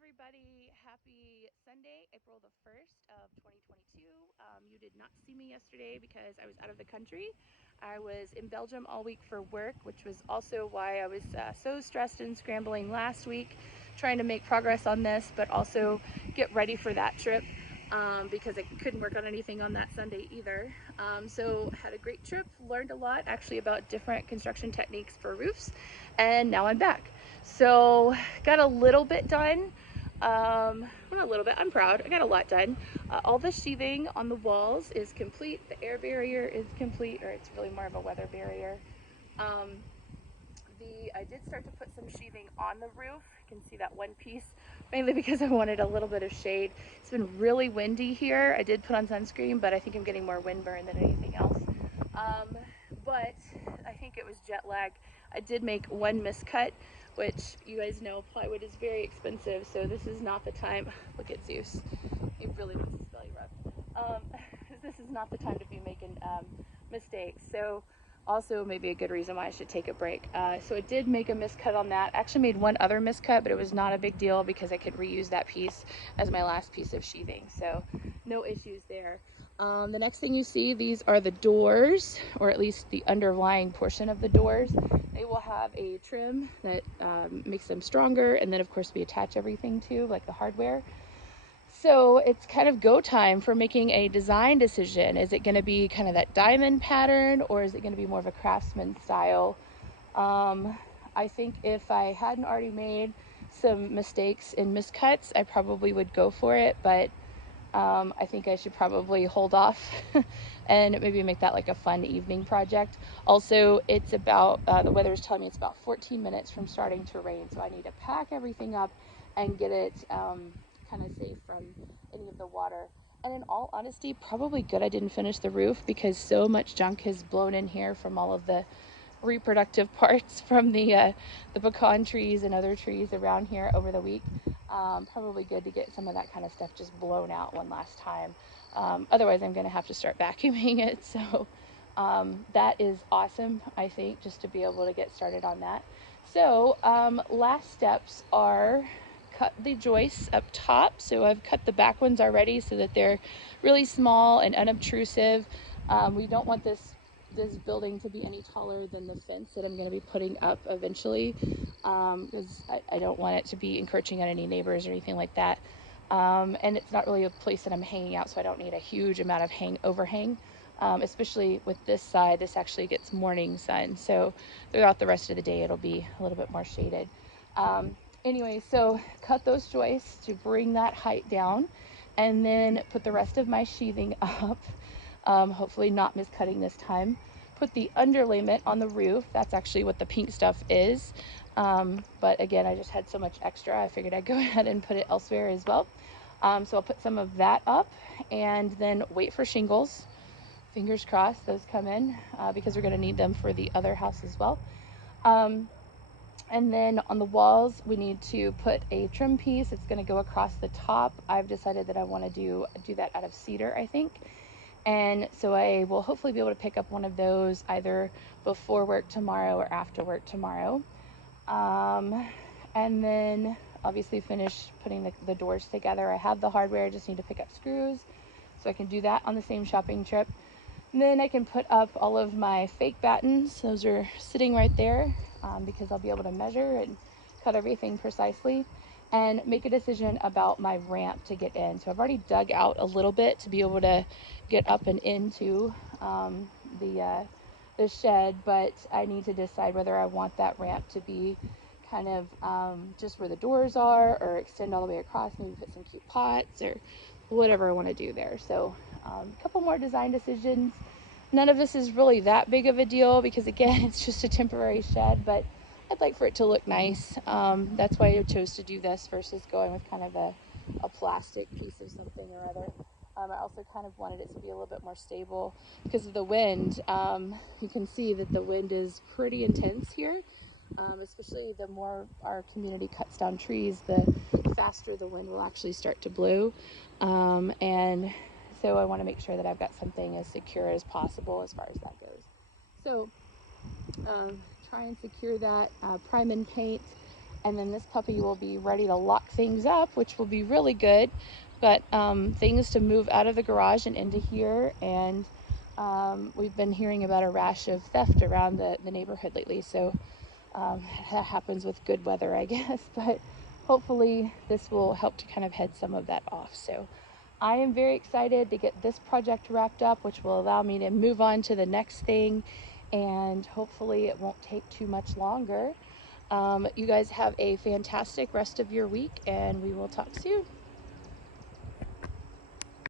everybody. Happy Sunday, April the 1st of 2022. You did not see me yesterday because I was out of the country. I was in Belgium all week for work, which was also why I was so stressed and scrambling last week, trying to make progress on this, but also get ready for that trip because I couldn't work on anything on that Sunday either. So had a great trip, learned a lot actually about different construction techniques for roofs, and now I'm back. So got a little bit done. Not a little bit, I'm proud. I got a lot done. All the sheathing on the walls is complete. The air barrier is complete, or it's really more of a weather barrier. Um, I did start to put some sheathing on the roof. You can see that one piece, mainly because I wanted a little bit of shade. It's been really windy here. I did put on sunscreen, but I think I'm getting more windburn than anything else. But I think it was jet lag. I did make one miscut, which you guys know plywood is very expensive, so this is not the time. Look at Zeus. He really wants his belly rubbed. This is not the time to be making mistakes. So also maybe a good reason why I should take a break. So I did make a miscut on that. I actually made one other miscut, but it was not a big deal because I could reuse that piece as my last piece of sheathing. So no issues there. The next thing you see, these are the doors, or at least the underlying portion of the doors. They will have a trim that makes them stronger, and then of course we attach everything to, like the hardware. So it's kind of go time for making a design decision. Is it going to be kind of that diamond pattern, or is it going to be more of a craftsman style? I think if I hadn't already made some mistakes in miscuts, I probably would go for it, but I think I should probably hold off and maybe make that like a fun evening project. Also, it's about, the weather is telling me it's about 14 minutes from starting to rain, so I need to pack everything up and get it kind of safe from any of the water. And in all honesty, probably good I didn't finish the roof because so much junk has blown in here from all of the reproductive parts from the pecan trees and other trees around here over the week. Probably good to get some of that kind of stuff just blown out one last time. Otherwise, I'm going to have to start vacuuming it. So that is awesome, I think, just to be able to get started on that. So last steps are cut the joists up top. So I've cut the back ones already so that they're really small and unobtrusive. We don't want this building to be any taller than the fence that I'm going to be putting up eventually, because I don't want it to be encroaching on any neighbors or anything like that. And it's not really a place that I'm hanging out, so I don't need a huge amount of overhang. Especially with this side, this actually gets morning sun, so throughout the rest of the day it'll be a little bit more shaded. Anyway, so cut those joists to bring that height down, and then put the rest of my sheathing up. Hopefully not miscutting this time. Put the underlayment on the roof. That's actually what the pink stuff is. But again, I just had so much extra, I figured I'd go ahead and put it elsewhere as well. So I'll put some of that up and then wait for shingles. Fingers crossed those come in because we're going to need them for the other house as well. And then on the walls, we need to put a trim piece. It's going to go across the top. I've decided that I want to do that out of cedar, I think. And so I will hopefully be able to pick up one of those either before work tomorrow or after work tomorrow. And then obviously finish putting the doors together. I have the hardware, I just need to pick up screws. So I can do that on the same shopping trip. And then I can put up all of my fake battens. Those are sitting right there because I'll be able to measure and cut everything precisely, and make a decision about my ramp to get in. So I've already dug out a little bit to be able to get up and into the shed, but I need to decide whether I want that ramp to be kind of just where the doors are, or extend all the way across, maybe put some cute pots or whatever I want to do there. So a couple more design decisions. None of this is really that big of a deal because again, it's just a temporary shed, but I'd like for it to look nice. That's why I chose to do this versus going with kind of a plastic piece of something or other. I also kind of wanted it to be a little bit more stable because of the wind. You can see that the wind is pretty intense here, especially the more our community cuts down trees, the faster the wind will actually start to blow. And so I want to make sure that I've got something as secure as possible as far as that goes. So try and secure that, prime and paint. And then this puppy will be ready to lock things up, which will be really good. But things to move out of the garage and into here. And we've been hearing about a rash of theft around the neighborhood lately. So that happens with good weather, I guess. But hopefully this will help to kind of head some of that off. So I am very excited to get this project wrapped up, which will allow me to move on to the next thing. And hopefully it won't take too much longer. You guys have a fantastic rest of your week, and we will talk soon.